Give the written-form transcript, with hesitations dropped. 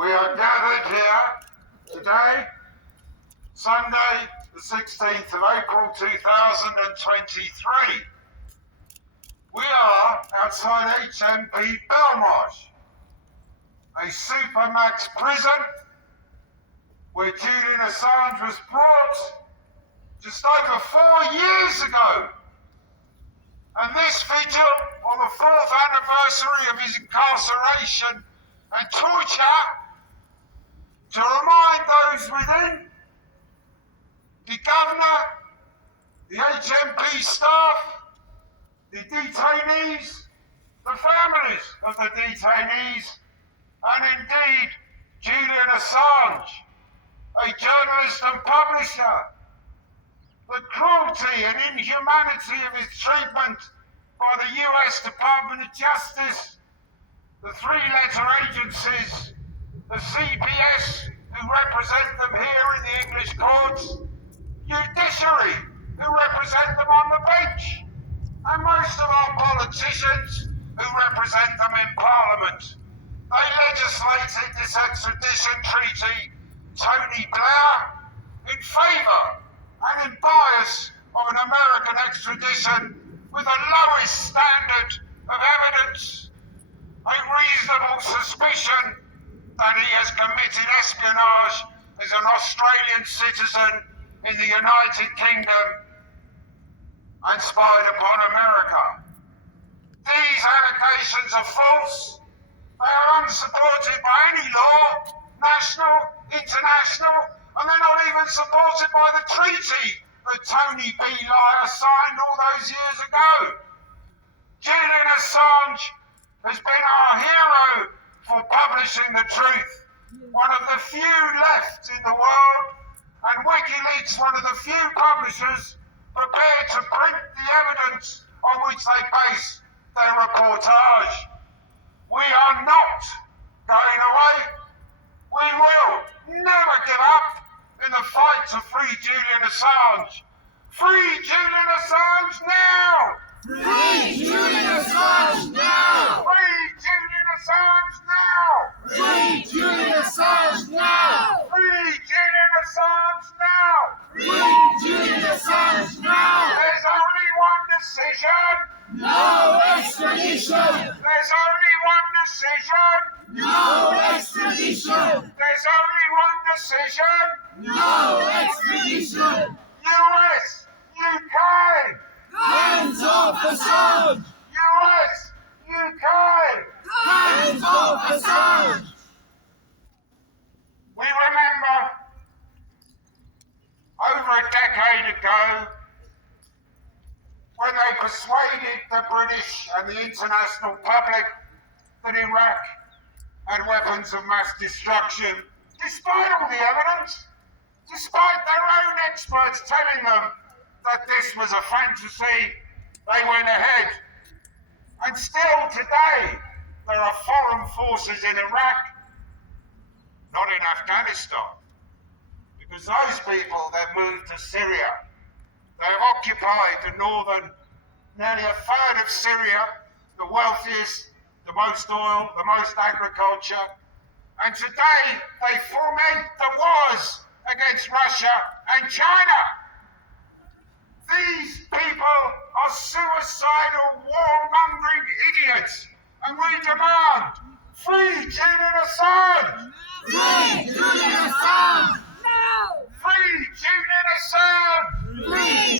We are gathered here today, Sunday, the 16th of April 2023. We are outside HMP Belmarsh, a supermax prison where Julian Assange was brought just over 4 years ago. And this vigil on the 4th anniversary of his incarceration and torture to remind those within, the governor, the HMP staff, the detainees, the families of the detainees, and indeed Julian Assange, a journalist and publisher, the cruelty and inhumanity of his treatment by the US Department of Justice, the three-letter agencies, the CPS, who represent them here in the English courts, judiciary, who represent them on the bench, and most of our politicians who represent them in Parliament. They legislated this extradition treaty, Tony Blair, in favour and in bias of an American extradition with the lowest standard of evidence, a reasonable suspicion that he has committed espionage as an Australian citizen in the United Kingdom and spied upon America. These allegations are false. They are unsupported by any law, national, international, and they're not even supported by the treaty that Tony B. Blair signed all those years ago. Julian Assange has been our hero for publishing the truth, one of the few left in the world, and WikiLeaks one of the few publishers prepared to print the evidence on which they base their reportage. We are not going away. We will never give up in the fight to free Julian Assange. Free Julian Assange now! Free Julian Assange now! Free Julian Assange now! Free Julian Assange now! Free Julian Assange now! Free Julian Assange now! There's only one decision! No extradition! There's only one decision! No extradition! There's only one decision! No extradition! US! UK! Hands off Assange! US! UK! Hands off Assange! We remember over a decade ago when they persuaded the British and the international public that Iraq had weapons of mass destruction, despite all the evidence, despite their own experts telling them that this was a fantasy, they went ahead. And still today, there are foreign forces in Iraq, not in Afghanistan, because those people, they've moved to Syria. They have occupied the northern, nearly a third of Syria, the wealthiest, the most oil, the most agriculture. And today, they foment the wars against Russia and China. These people are suicidal, warmongering idiots, and we demand free Julian Assange.